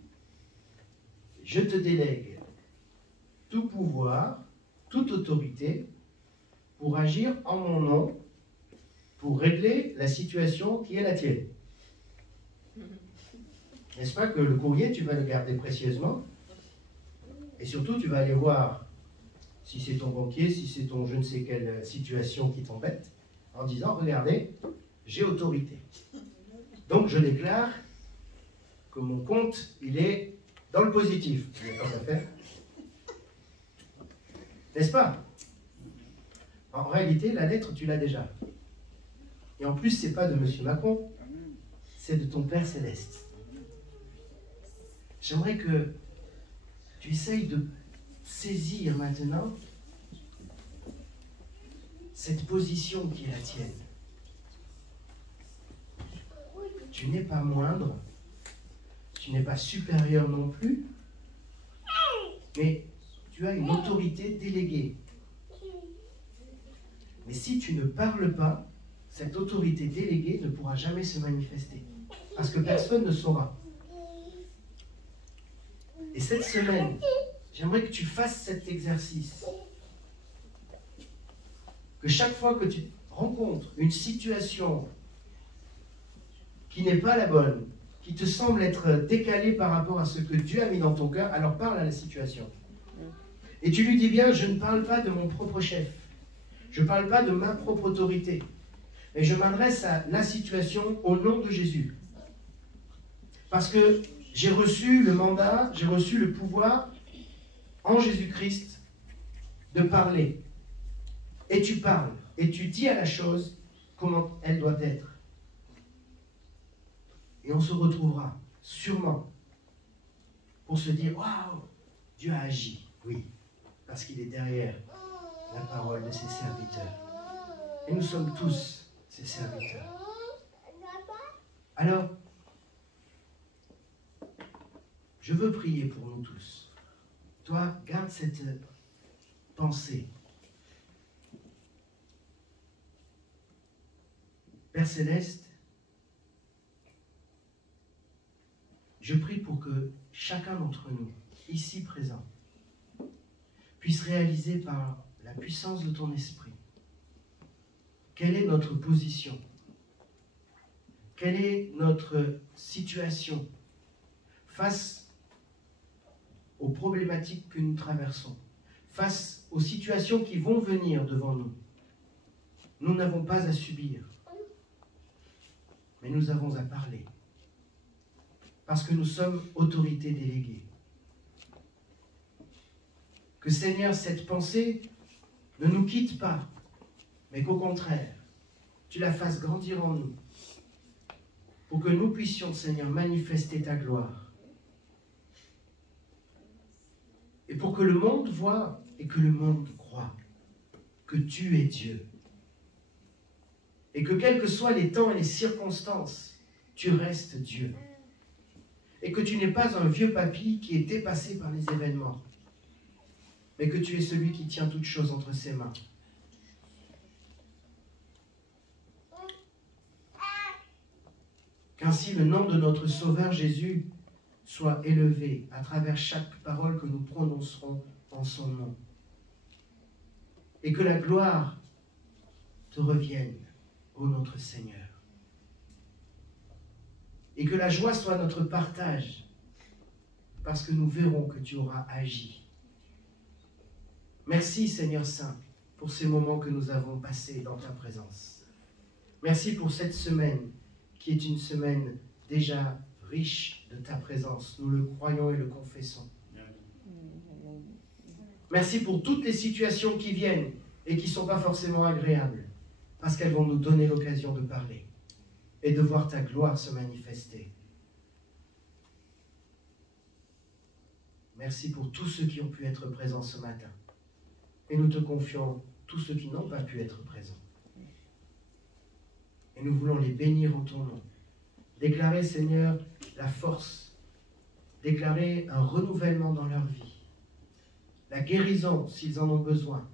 je te délègue tout pouvoir, toute autorité, pour agir en mon nom, pour régler la situation qui est la tienne. N'est-ce pas que le courrier, tu vas le garder précieusement, et surtout, tu vas aller voir si c'est ton banquier, si c'est ton je ne sais quelle situation qui t'embête, en disant, regardez, j'ai autorité. Donc, je déclare que mon compte, il est dans le positif. Vous n'avez pas à faire. N'est-ce pas? En réalité, la lettre, tu l'as déjà. Et en plus, ce n'est pas de M. Macron, c'est de ton Père Céleste. J'aimerais que tu essayes de saisir maintenant cette position qui est la tienne. Tu n'es pas moindre, tu n'es pas supérieur non plus, mais tu as une autorité déléguée. Mais si tu ne parles pas, cette autorité déléguée ne pourra jamais se manifester, parce que personne ne saura. Et cette semaine, j'aimerais que tu fasses cet exercice. Que chaque fois que tu rencontres une situation qui n'est pas la bonne, qui te semble être décalée par rapport à ce que Dieu a mis dans ton cœur, alors parle à la situation. Et tu lui dis bien, je ne parle pas de mon propre chef. Je ne parle pas de ma propre autorité. Mais je m'adresse à la situation au nom de Jésus. Parce que j'ai reçu le mandat, j'ai reçu le pouvoir en Jésus-Christ de parler. et tu parles, et tu dis à la chose comment elle doit être. Et on se retrouvera sûrement pour se dire, waouh, Dieu a agi. Oui, parce qu'il est derrière la parole de ses serviteurs. Et nous sommes tous ses serviteurs. Alors, je veux prier pour nous tous. Toi, garde cette pensée. Père Céleste, je prie pour que chacun d'entre nous, ici présent, puisse réaliser par la puissance de ton esprit quelle est notre position, quelle est notre situation face aux problématiques que nous traversons, face aux situations qui vont venir devant nous. Nous n'avons pas à subir, mais nous avons à parler, parce que nous sommes autorité déléguée. Que Seigneur, cette pensée ne nous quitte pas, mais qu'au contraire, tu la fasses grandir en nous, pour que nous puissions, Seigneur, manifester ta gloire. Et pour que le monde voie et que le monde croie que tu es Dieu. Et que quels que soient les temps et les circonstances, tu restes Dieu. Et que tu n'es pas un vieux papy qui est dépassé par les événements, mais que tu es celui qui tient toutes choses entre ses mains. Qu'ainsi le nom de notre Sauveur Jésus soit élevé à travers chaque parole que nous prononcerons en son nom. Et que la gloire te revienne, ô notre Seigneur. Et que la joie soit notre partage, parce que nous verrons que tu auras agi. Merci Seigneur Saint, pour ces moments que nous avons passés dans ta présence. Merci pour cette semaine, qui est une semaine déjà riche de ta présence. Nous le croyons et le confessons. Merci pour toutes les situations qui viennent et qui ne sont pas forcément agréables, parce qu'elles vont nous donner l'occasion de parler et de voir ta gloire se manifester. Merci pour tous ceux qui ont pu être présents ce matin. Et nous te confions tous ceux qui n'ont pas pu être présents. Et nous voulons les bénir en ton nom. Déclarer, Seigneur, la force. Déclarer un renouvellement dans leur vie. La guérison, s'ils en ont besoin.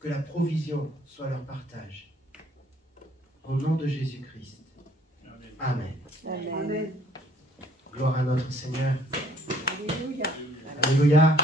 Que la provision soit leur partage. Au nom de Jésus-Christ. Amen. Amen. Gloire à notre Seigneur. Alléluia. Alléluia.